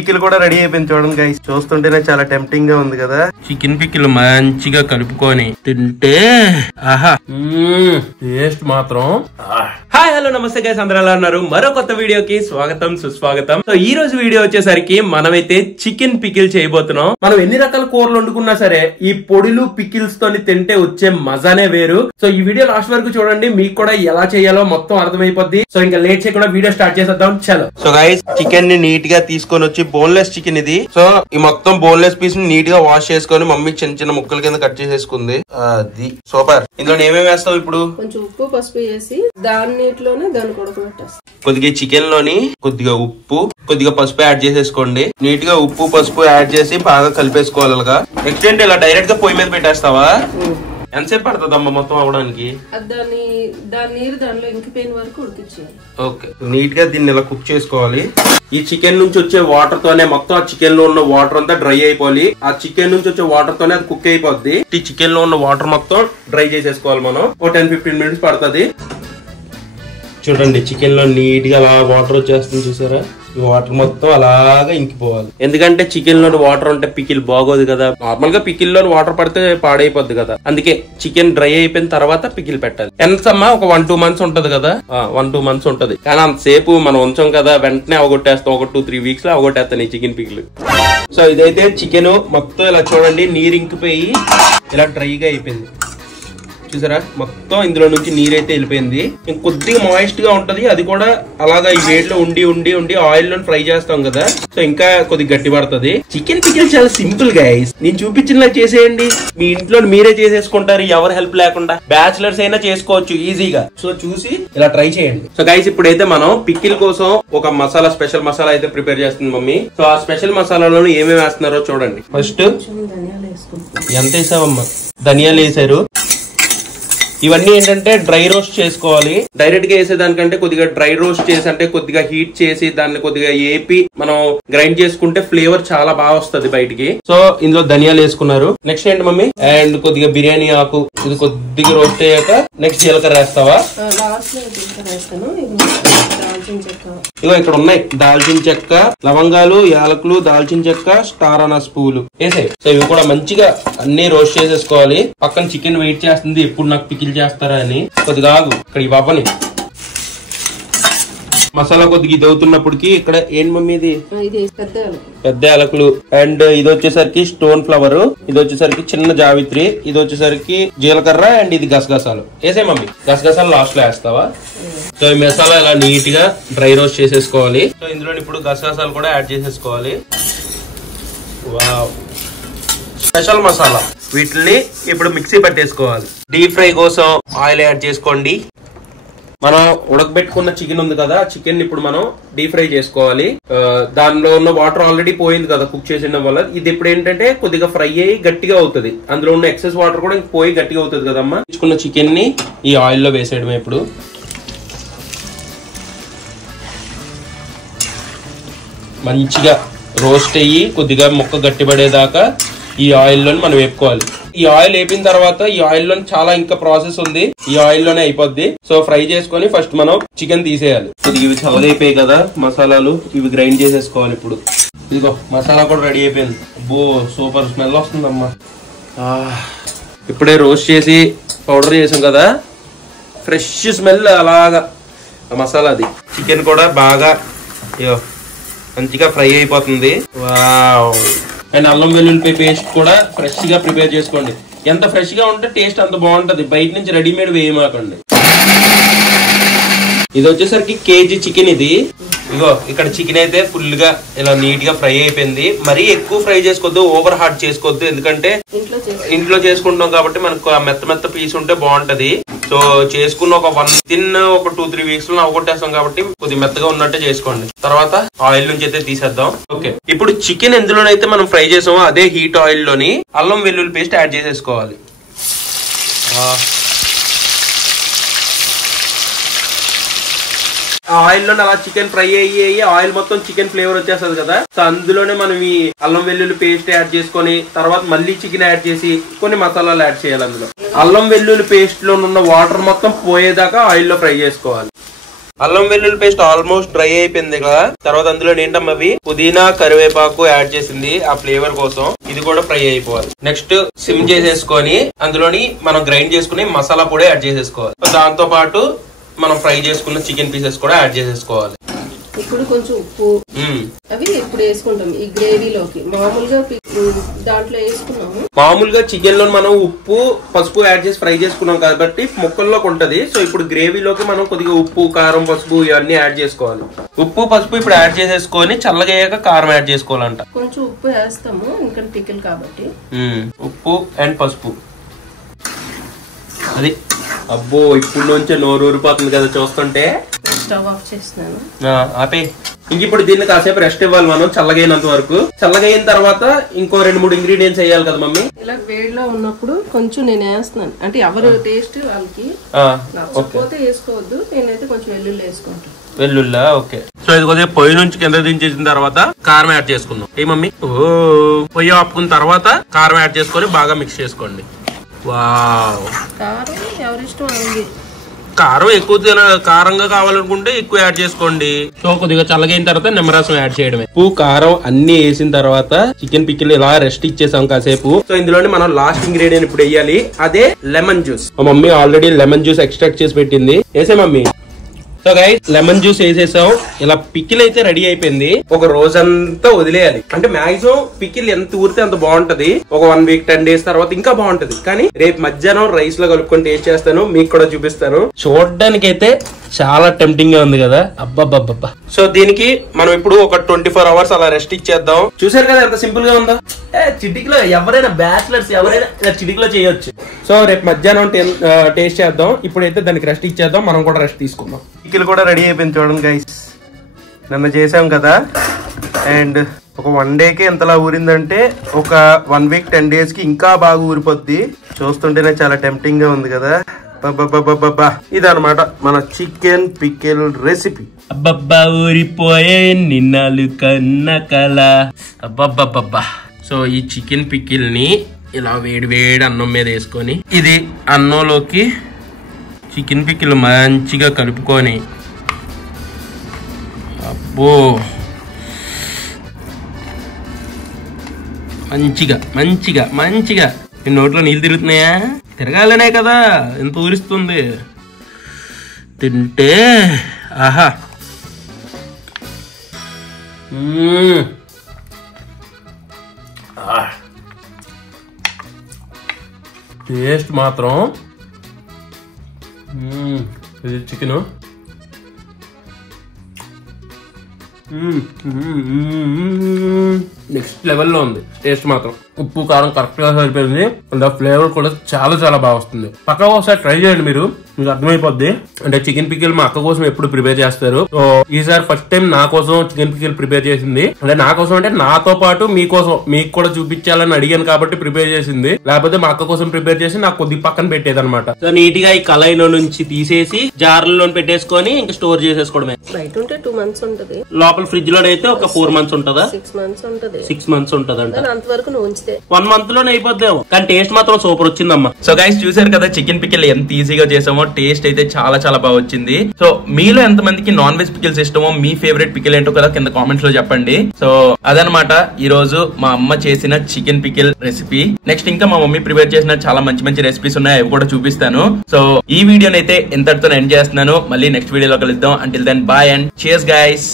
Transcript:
Pickle కూడా ready అయిపోయింది చూడండి గైస్. చూస్తుంటేనే చాలా టెంప్టింగ్ గా ఉంది కదా. చికెన్ పికిల్ మంచిగా కలుపుకొని తింటే ఆహా టేస్ట్ మాత్రం. హాయ్ హలో నమస్తే గైస్, అందరూ ఎలా ఉన్నారు? మరో కొత్త వీడియోకి స్వాగతం సుస్వాగతం. సో ఈ రోజు వీడియో వచ్చేసరికి మనమైతే చికెన్ పికిల్ చేయబోతున్నాం. మనం ఎన్ని రకాల కూరలు వండుకున్నా సరే ఈ పొడిలు పికిల్స్ తోని తింటే వచ్చే మజానే వేరు. సో ఈ వీడియో లాస్ట్ వరకు చూడండి, మీకు కూడా ఎలా చేయాలో మొత్తం అర్థమైపోద్ది. సో ఇంకా లేట్ చేయకుండా వీడియో స్టార్ట్ చేసేద్దాం. చలో. సో గైస్, చికెన్ ని నీట్ గా తీసుకొని వచ్చి, బోన్లెస్ చికెన్ ఇది. సో ఈ మొత్తం బోన్లెస్ పీస్ ని నీట్ గా వాష్ చేసుకొని మమ్మీ చిన్న చిన్న ముక్కల కింద కట్ చేసేసుకుంది. అది సూపర్. ఇందులో ఏమేమి వేస్తావు ఇప్పుడు? కొంచెం ఉప్పు పసుపు వేసి దానిలోనే దాన్ని ఉడకబెట్టేస్తాం. కొద్దిగా చికెన్ లోని కొద్దిగా ఉప్పు కొద్దిగా పసుపు యాడ్ చేసేసుకోండి. నీట్ గా ఉప్పు పసుపు యాడ్ చేసి బాగా కలిపేసుకోవాలి. నెక్స్ట్ ఏంటి, ఇలా డైరెక్ట్ గా పొయ్యి మీద పెట్టేస్తావా? ఎంతసేపు పడుతుందమ్మా మొత్తం అవడానికి? దాని నీరు దానిలో ఇంకిపోయిన వరకు ఉడికించాలి. ఓకే, నీట్ గా దీన్ని ఇలా కుక్ చేసుకోవాలి. ఈ చికెన్ నుంచి వచ్చే వాటర్ తోనే మొత్తం ఆ చికెన్ లో ఉన్న వాటర్ అంతా డ్రై అయిపోవాలి. ఆ చికెన్ నుంచి వచ్చే వాటర్ తోనే అది కుక్ అయిపోద్ది. ఈ చికెన్ లో ఉన్న వాటర్ మొత్తం డ్రై చేసేసుకోవాలి మనం. ఓ 10-15 మినిట్స్ పడుతుంది. చూడండి, చికెన్ లో నీట్ గా అలా వాటర్ వచ్చేస్తుంది చూసారా? ఈ వాటర్ మొత్తం అలాగా ఇంకిపోవాలి. ఎందుకంటే చికెన్ లో వాటర్ ఉంటే పికిల్ బాగోదు కదా. నార్మల్ గా పికిల్ లో వాటర్ పడితే పాడైపోద్ది కదా. అందుకే చికెన్ డ్రై అయిపోయిన తర్వాత పికిల్ పెట్టాలి. ఎంతమ్మా? ఒక 1-2 months ఉంటది కదా. 1-2 months ఉంటది. కానీ అంతసేపు మనం ఉంచాం కదా, వెంటనే అవగొట్టేస్తాం. ఒక 2-3 weeks లో అవగొట్టేస్తాను ఈ చికెన్ పికిల్. సో ఇదైతే చికెన్ మొత్తం ఇలా చూడండి, నీరు ఇంకిపోయి ఇలా డ్రైగా అయిపోయింది చూసారా? మొత్తం ఇందులో నుంచి నీరైతే వెళ్ళిపోయింది. ఇంకొద్దిగా మాయిస్ట్ గా ఉంటది. అది కూడా అలాగా ఈ వేడిలో ఉండి ఉండి ఉండి ఆయిల్ లో ఫ్రై చేస్తాం కదా. సో ఇంకా కొద్దిగా గట్టి పడుతుంది. చికెన్ పికిల్ చాలా సింపుల్ గైస్. నేను చూపించినలా చేసేయండి. మీ ఇంట్లో మీరే చేసేసుకుంటారు, ఎవరు హెల్ప్ లేకుండా. బ్యాచిలర్స్ అయినా చేసుకోవచ్చు ఈజీగా. సో చూసి ఇలా ట్రై చేయండి. సో గైస్, ఇప్పుడైతే మనం పికిల్ కోసం ఒక మసాలా, స్పెషల్ మసాలా అయితే ప్రిపేర్ చేస్తుంది మమ్మీ. సో ఆ స్పెషల్ మసాలాలో ఏమేమి వేస్తున్నారో చూడండి. ఫస్ట్ ఎంత వేసావమ్మా? ధనియాలు వేసారు. ఇవన్నీ ఏంటంటే డ్రై రోస్ట్ చేసుకోవాలి. డైరెక్ట్ గా వేసేదానికంటే కొద్దిగా డ్రై రోస్ట్ చేసి, అంటే కొద్దిగా హీట్ చేసి దాన్ని కొద్దిగా ఏపి మనం గ్రైండ్ చేసుకుంటే ఫ్లేవర్ చాలా బాగా వస్తుంది బయటికి. సో ఇందులో ధనియాలు వేసుకున్నారు. నెక్స్ట్ ఏంటి మమ్మీ? అండ్ కొద్దిగా బిర్యానీ ఆకు, ఇది కొద్దిగా రోస్ట్ అయ్యాక నెక్స్ట్ జీలకర్ర వేస్తావా? ఇగో ఇక్కడ ఉన్నాయి దాల్చిన చెక్క, లవంగాలు, యాలకులు, దాల్చిన చెక్క, స్టార్ అనస్ పువ్వులు వేసాయి. సో ఇవి కూడా మంచిగా అన్ని రోస్ట్ చేసేసుకోవాలి. పక్కన చికెన్ వెయిట్ చేస్తుంది, ఎప్పుడు నాకు పికిల్ చేస్తారా అని. కొద్దిగా ఆగు, ఇక్కడ ఈ బాబని మసాలా కొద్దిగా ఇది అవుతున్నప్పటికి ఇక్కడ ఏంటి మమ్మీ? ఇది పెద్ద యాలకులు. అండ్ ఇది వచ్చేసరికి స్టోన్ ఫ్లవర్, ఇది వచ్చేసరికి చిన్న జావిత్రి, ఇది వచ్చేసరికి జీలకర్ర, అండ్ ఇది గసగసాలు వేసాయి మమ్మీ. గసగసాలు లాస్ట్ లో వేస్తావా? సో ఈ మసాలా ఇలా నీట్ గా డ్రై రోస్ట్ చేసేసుకోవాలి. సో ఇందులో ఇప్పుడు గసగసాలు కూడా యాడ్ చేసేసుకోవాలి. Wow, special masala. వీటిని ఇప్పుడు మిక్సీ పట్టేసుకోవాలి. డీప్ ఫ్రై కోసం ఆయిల్ యాడ్ చేసుకోండి. మనం ఉడకబెట్టుకున్న చికెన్ ఉంది కదా, చికెన్ ఇప్పుడు మనం డీప్ ఫ్రై చేసుకోవాలి. దానిలో ఉన్న వాటర్ ఆల్రెడీ పోయింది కదా కుక్ చేసిన వల్ల. ఇది ఇప్పుడు ఏంటంటే కొద్దిగా ఫ్రై అయ్యి గట్టిగా అవుతుంది. అందులో ఉన్న ఎక్సెస్ వాటర్ కూడా పోయి గట్టిగా అవుతుంది కదమ్మా. తెచ్చుకున్న చికెన్ ని ఈ ఆయిల్ లో వేసేయడమే. ఇప్పుడు మంచిగా రోస్ట్ అయ్యి కొద్దిగా ముక్క గట్టిపడేదాకా ఈ ఆయిల్ లోని మనం వేపుకోవాలి. ఈ ఆయిల్ వేపిన తర్వాత ఈ ఆయిల్ లోని చాలా ఇంకా ప్రాసెస్ ఉంది, ఈ ఆయిల్ లోనే అయిపోద్ది. సో ఫ్రై చేసుకొని ఫస్ట్ మనం చికెన్ తీసేయాలి. ఇవి చల్లగైపోయాయి కదా మసాలాలు, ఇవి గ్రైండ్ చేసేసుకోవాలి. ఇప్పుడు ఇదిగో మసాలా కూడా రెడీ అయిపోయింది. అబ్బో సూపర్ స్మెల్ వస్తుందమ్మా. ఇప్పుడే రోస్ట్ చేసి పౌడర్ చేసాం కదా, ఫ్రెష్ స్మెల్ అలాగా మసాలా. అది చికెన్ కూడా బాగా మంచిగా ఫ్రై అయిపోతుంది. వావ్. అండ్ అల్లం వెల్లుల్లిపాయ పేస్ట్ కూడా ఫ్రెష్ గా ప్రిపేర్ చేసుకోండి. ఎంత ఫ్రెష్ గా ఉంటే టేస్ట్ అంత బాగుంటది. బయట నుంచి రెడీమేడ్ వేయమాకండి. ఇది వచ్చేసరికి కేజీ చికెన్ ఇది. ఇగో ఇక్కడ చికెన్ అయితే ఫుల్ గా ఇలా నీట్ గా ఫ్రై అయిపోయింది. మరీ ఎక్కువ ఫ్రై చేసుకోవద్దు, ఓవర్ హాట్ చేసుకోవద్దు. ఎందుకంటే ఇంట్లో చేసుకుంటాం కాబట్టి మనకు మెత్త మెత్త పీస్ ఉంటే బాగుంటది. సో చేసుకున్న ఒక 2-3 weeks లో అవగొట్టేస్తాం కాబట్టి కొద్దిగా మెత్తగా ఉన్నట్టే చేసుకోండి. తర్వాత ఆయిల్ నుంచి అయితే తీసేద్దాం. ఓకే, ఇప్పుడు చికెన్ ఎందులోనైతే మనం ఫ్రై చేసామో అదే హీట్ ఆయిల్ లోని అల్లం వెల్లుల్లి పేస్ట్ యాడ్ చేసేసుకోవాలి. ఆయిల్ లో అలా చికెన్ ఫ్రై అయ్యి ఆయిల్ మొత్తం చికెన్ ఫ్లేవర్ వచ్చేస్తుంది కదా. సో అందులోనే మనం ఈ అల్లం వెల్లుల్లి పేస్ట్ యాడ్ చేసుకొని తర్వాత మళ్ళీ చికెన్ యాడ్ చేసి కొన్ని మసాలాలు యాడ్ చేయాలి. అందులో అల్లం వెల్లుల్లి పేస్ట్ లో ఉన్న వాటర్ మొత్తం పోయేదాకా ఆయిల్ లో ఫ్రై చేసుకోవాలి. అల్లం వెల్లుల్లి పేస్ట్ ఆల్మోస్ట్ డ్రై అయిపోయింది కదా. తర్వాత అందులో ఏంటమ్మా అవి పుదీనా కరివేపాకు యాడ్ చేసింది ఆ ఫ్లేవర్ కోసం. ఇది కూడా ఫ్రై అయిపోవాలి. నెక్స్ట్ సిమ్ చేసేసుకొని అందులోని మనం గ్రైండ్ చేసుకుని మసాలా పొడి యాడ్ చేసేసుకోవాలి. దాంతో పాటు మనం ఫ్రై చేసుకున్న చికెన్ పీసెస్ కూడా యాడ్ చేసేసుకోవాలి. ఇప్పుడు కొంచెం ఉప్పు అవి ఇప్పుడు వేసుకుంటాం ఈ గ్రేవీలోకి. మామూలుగా దాంట్లో వేసుకున్నాము. మామూలుగా చికెన్ లో మనం ఉప్పు పసుపు యాడ్ చేసి ఫ్రై చేసుకున్నాం కాబట్టి ముక్కల్లోకి ఉంటది. సో ఇప్పుడు గ్రేవీలోకి మనం కొద్దిగా ఉప్పు కారం పసుపు ఇవన్నీ యాడ్ చేసుకోవాలి. ఉప్పు పసుపు ఇప్పుడు యాడ్ చేసేసుకొని చల్లగయ్యాక కారం యాడ్ చేసుకోవాలంట. కొంచెం ఉప్పు వేస్తాము ఇంకా పికిల్ కాబట్టి. ఉప్పు అండ్ పసుపు అది. అబ్బో ఇప్పుడు నుంచే నోరు ఊరిపోతుంది కదా చూస్తుంటే. స్టవ్ ఆఫ్ చేస్తున్నాను. ఆపే. ఇంక ఇప్పుడు దీన్ని కాసేపు రెస్ట్ ఇవ్వాలి మనం చల్లగైనంత వరకు. చల్లగైన తర్వాత ఇంకో 2-3 ఇంగ్రీడియంట్స్ వేయాలి కదా మమ్మీ. ఇలా వేడిలో ఉన్నప్పుడు కొంచెం నేను వేస్తున్నాను. అంటే ఎవరు టేస్ట్ వాళ్ళకి నచ్చకపోతే వేసుకోవద్దు. నేనైతే కొంచెం వెల్లుల్లి వేసుకుంటాను. వెల్లుల్లా ఓకే. సో ఇది కొద్దిగా పొయ్యి నుంచి కింద దించేసిన తర్వాత కారం యాడ్ చేసుకుందాం. ఏ మమ్మీ పొయ్యి ఆపుకున్న తర్వాత కారం యాడ్ చేసుకొని బాగా మిక్స్ చేసుకోండి. వావ్. కారం ఎవరిష్టం అది. కారం ఎక్కువ కారంగా కావాలనుకుంటే ఎక్కువ యాడ్ చేసుకోండి. సో కొద్దిగా చల్లగైన తర్వాత నిమ్మరసం యాడ్ చేయడమే. ఉప్పు కారం అన్ని వేసిన తర్వాత చికెన్ పికిల్ ఇలా రెస్ట్ ఇచ్చేసాం కాసేపు. సో ఇందులోనే మనం లాస్ట్ ఇంగ్రీడియంట్ ఇప్పుడు వేయాలి. అదే లెమన్ జ్యూస్. మా mummy already lemon juice extract చేసి పెట్టింది. వేసే mummy. So guys lemon juice వేసేసాం. ఇలా పికిల్ అయితే రెడీ అయిపోయింది. ఒక రోజంతా వదిలేయాలి. అంటే మాక్సిమం పికిల్ ఎంత ఊరితే అంత బాగుంటది. ఒక 1 వీక్ 10 డేస్ తర్వాత ఇంకా బాగుంటది. కానీ రేపు మధ్యాహ్నం రైస్ లో కలుపుకొని టేస్ట్ చేస్తాను, మీకు కూడా చూపిస్తాను. చూడడానికి అయితే చాలా టెంప్టింగ్ గా ఉంది కదా. అబ్బబ్బబ్బబ్బా. సో దీనికి మనం ఇప్పుడు ఒక 24 అవర్స్ అలా రెస్ట్ ఇచ్చేద్దాం. చూసారు కదా ఎంత సింపుల్ గా ఉందో. చిటికలో ఎవరైనా బ్యాచిలర్స్ ఎవరైనా చిటికలో చేయొచ్చు. సో రేపు మధ్యాహ్నం టేస్ట్ చేద్దాం. ఇప్పుడైతే దానికి రెస్ట్ ఇచ్చేద్దాం. మనం కూడా రెస్ట్ తీసుకుందాం. పికిల్ కూడా రెడీ అయిపోయింది చూడండి గైస్. నిన్న చేసాం కదా. అండ్ ఒక 1 డేకి ఎంతలా ఊరిందంటే ఒక 1 వీక్ 10 డేస్ కి ఇంకా బాగా ఊరిపోద్ది. చూస్తుంటేనే చాలా టెంప్టింగ్ గా ఉంది కదా. ఇదన్నమాట మన చికెన్ పికిల్ రెసిపీ. అబ్బబ్బా ఊరిపోయే నిన్నలు కన్న కల. అబ్బబ్బబ్బబ్బా. సో ఈ చికెన్ పికిల్ ని ఇలా వేడి వేడి అన్నం మీద వేసుకొని ఇది అన్నంలోకి చికెన్ పికిల్ మంచిగా కలుపుకొని అబ్బో మంచిగా మంచిగా మంచిగా. ఈ నోట్లో నీళ్ళు తిరుగుతున్నాయా? తిరగాలనే కదా ఎంత ఊరిస్తుంది. తింటే ఆహా. టేస్ట్ మాత్రం ఇది చికెన్ నెక్స్ట్ లెవెల్లో ఉంది. టేస్ట్ మాత్రం ఉప్పు కారం కరెక్ట్ గా సరిపోయింది. అండ్ ఆ ఫ్లేవర్ కూడా చాలా చాలా బాగా వస్తుంది. పక్కగా ఒకసారి ట్రై చేయండి మీరు, మీకు అర్థమైపోద్ది. అంటే చికెన్ పికిల్ మా అక్క కోసం ఎప్పుడు ప్రిపేర్ చేస్తారు. సో ఈసారి ఫస్ట్ టైం నా కోసం చికెన్ పికిల్ ప్రిపేర్ చేసింది. అంటే నా కోసం అంటే నాతో పాటు మీకోసం మీకు కూడా చూపించాలని అడిగాను కాబట్టి ప్రిపేర్ చేసింది. లేకపోతే మా అక్క కోసం ప్రిపేర్ చేసి నాకు కొద్ది పక్కన పెట్టేది అనమాట. సో నీట్ గా ఈ కళాయిలో నుంచి తీసేసి జార్లలో పెట్టేసుకొని ఇంకా స్టోర్ చేసేసుకోవడమే. బయట ఉంటే 2 months ఉంటది. లోపల ఫ్రిడ్జ్ లో అయితే ఒక 4 months ఉంటదా? 6 months ఉంటది. 6 months ఉంటదంట. అంతవరకు నువ్వు ఉంచితే 1 month లోనే అయిపోద్దేమో. కానీ టేస్ట్ మాత్రం సూపర్ వచ్చిందమ్మా. సో గైస్ చూసారు కదా చికెన్ పికిల్ ఎంత ఈజీగా చేసామో. టేస్ట్ అయితే చాలా చాలా బాగా వచ్చింది. సో మీలో ఎంత మందికి నాన్ వెజ్ పికిల్స్ ఇష్టమో, మీ ఫేవరెట్ పికిల్ ఏంటో కదా కింద కామెంట్స్ లో చెప్పండి. సో అదనమాట ఈ రోజు మా అమ్మ చేసిన చికెన్ పికిల్ రెసిపీ. నెక్స్ట్ ఇంకా మా మమ్మీ ప్రిపేర్ చేసిన చాలా మంచి మంచి రెసిపీస్ ఉన్నాయి, అవి కూడా చూపిస్తాను. సో ఈ వీడియోనైతే ఎంతటితో ఎండ్ చేస్తున్నాను. మళ్ళీ నెక్స్ట్ వీడియోలో కలుద్దాం. Until then bye and cheers guys.